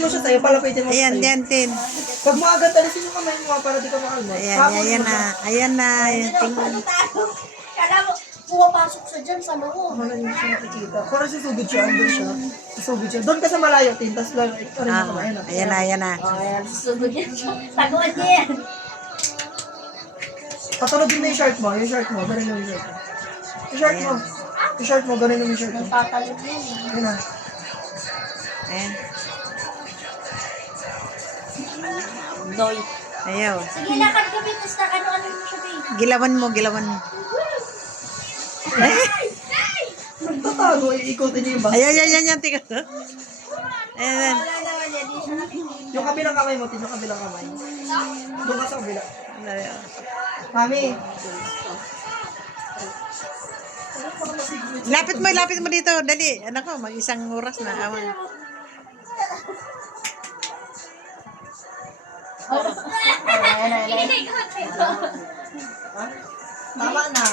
mo siya sa'yo, palapitin mo siya Ayan, sa'yo. yan, Tin. Pag mo agad alisin yung kamay mo para di ka makalma. Ayan na. Ayan na. Ayan, tingnan. Kala mo, pumapasok siya dyan sa loob. Wala hindi siya nakikita. Kung susugod siya, andun siya. Susugod siya. Doon ka sa malayo, Tin. Tapos lang, ito rin yung kamay. Ayan na, ayan na. Ayan, susugod yan siya. Taguan niya yan. Patulog din na yung shirt mo. Yung shirt mo. Ganun yung shirt mo. Yung shirt mo. Yung shirt mo. Ganun yung shirt mo. Tatalip yan. Yun na. Ayan. Noy. Ayaw. Sige, lakad kami. Tapos nakano-ano mo siya, babe. Gilawan mo, gilawan mo. Magtatago. Iikutin niyo yung bus. Ayan, tingnan. Ayan. Wala naman yan. Di siya nakikita. Yung kabilang kamay mo, Tin. Yung kabilang kamay. Doon ka sa kabila. Mami. Lapit mo dito. Dali. Anak ko, mag-isang oras na. Awan. Tama na.